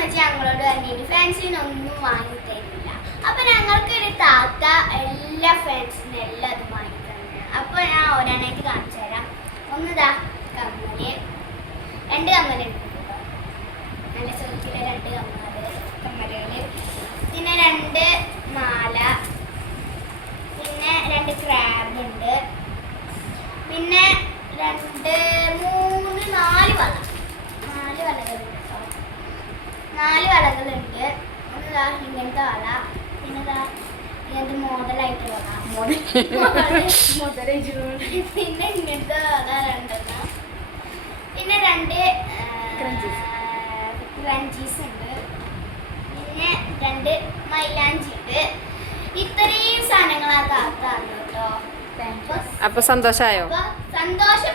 അമ്മച്ചി ഞങ്ങളോട് പറഞ്ഞിട്ട് ഫാൻസിനൊന്നും വാങ്ങി തരില്ല. അപ്പൊ ഞങ്ങൾക്ക് ഒരു താത്ത എല്ലാ ഫാൻസിനും എല്ലാം അത് വാങ്ങി തന്നെ. അപ്പൊ ഞാൻ ഒരെണ്ണായിട്ട് കാണിച്ചു തരാം. ഒന്നിതാ കമ്മല്, 2 കമ്മലുണ്ട് കേട്ടോ, നല്ല ചെറുക്കിലെ 2 കമ്മലുകള്, പിന്നെ 2 മാല, പിന്നെ 2 ക്രാബ് ഉണ്ട്, പിന്നെ 2 3 4 വള, 4 വളകളുണ്ട് കേട്ടോ, 4 വളകളുണ്ട്. ഒന്നിതാ ഇങ്ങനത്തെ വള, പിന്നെതാ ഇങ്ങനത്തെ മോഡലായിട്ട് വള, പിന്നെ ഇങ്ങനത്തെ വള 2, പിന്നെ 2 ക്രഞ്ചീസ് ഉണ്ട്, പിന്നെ 2 മൈലാഞ്ചി ഉണ്ട്. ഇത്രയും സാധനങ്ങളാ താത്താണ് കേട്ടോ. അപ്പൊ സന്തോഷായോ? സന്തോഷം